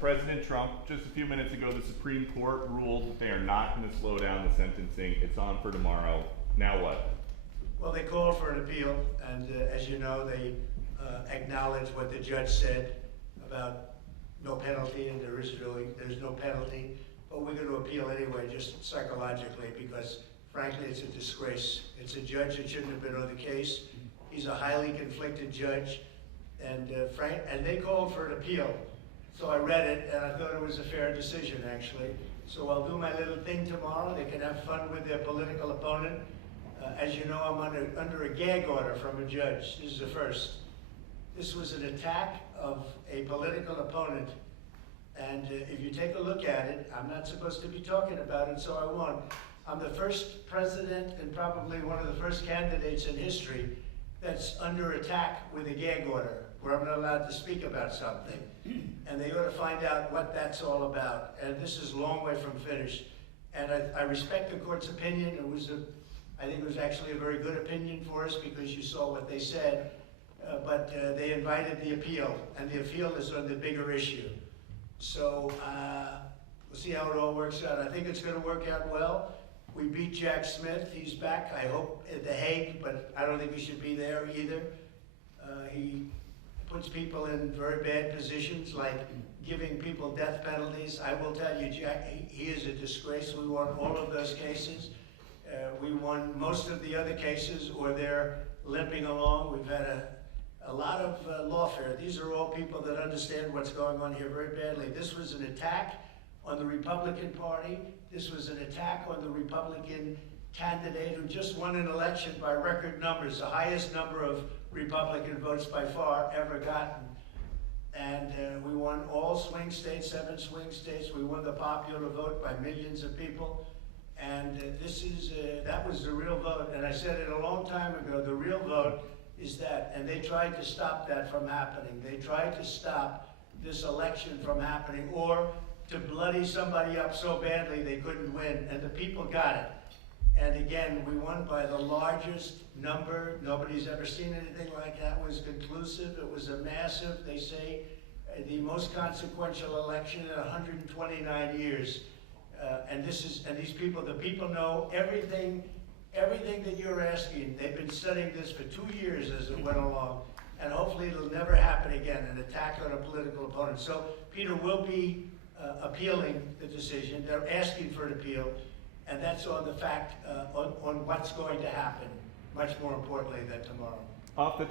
President Trump, just a few minutes ago, the Supreme Court ruled that they are not going to slow down the sentencing. It's on for tomorrow. Now what? Well, they called for an appeal, and as you know, they acknowledged what the judge said about no penalty, and there's no penalty. But we're going to appeal anyway, just psychologically, because frankly, it's a disgrace. It's a judge that shouldn't have been on the case. He's a highly conflicted judge, and they called for an appeal. So I read it, and I thought it was a fair decision, actually. So I'll do my little thing tomorrow. They can have fun with their political opponent. As you know, I'm under a gag order from a judge. This is the first. This was an attack of a political opponent. And if you take a look at it, I'm not supposed to be talking about it, so I won't. I'm the first president and probably one of the first candidates in history that's under attack with a gag order, where I'm not allowed to speak about something. And they ought to find out what that's all about. And this is a long way from finished. And I respect the court's opinion. I think it was actually a very good opinion for us because you saw what they said. But they invited the appeal, and the appeal is on the bigger issue. So we'll see how it all works out. I think it's going to work out well. We beat Jack Smith. He's back, I hope, at The Hague, but I don't think he should be there either. He puts people in very bad positions, like giving people death penalties. I will tell you, Jack, he is a disgrace. We won all of those cases. We won most of the other cases, or they're limping along. We've had a lot of lawfare. These are all people that understand what's going on here very badly. This was an attack on the Republican Party. This was an attack on the Republican candidate who just won an election by record numbers, the highest number of Republican votes by far ever gotten. And we won all swing states, 7 swing states. We won the popular vote by millions of people. And that was the real vote. And I said it a long time ago, the real vote is that. And they tried to stop that from happening. They tried to stop this election from happening, or to bloody somebody up so badly they couldn't win, and the people got it. And again, we won by the largest number. Nobody's ever seen anything like that. It was conclusive. It was a massive, they say, the most consequential election in 129 years. And these people, the people know everything that you're asking. They've been studying this for 2 years as it went along. And hopefully it'll never happen again, an attack on a political opponent. So Peter will be appealing the decision. They're asking for an appeal, and that's on the fact, on what's going to happen, much more importantly than tomorrow. Off the top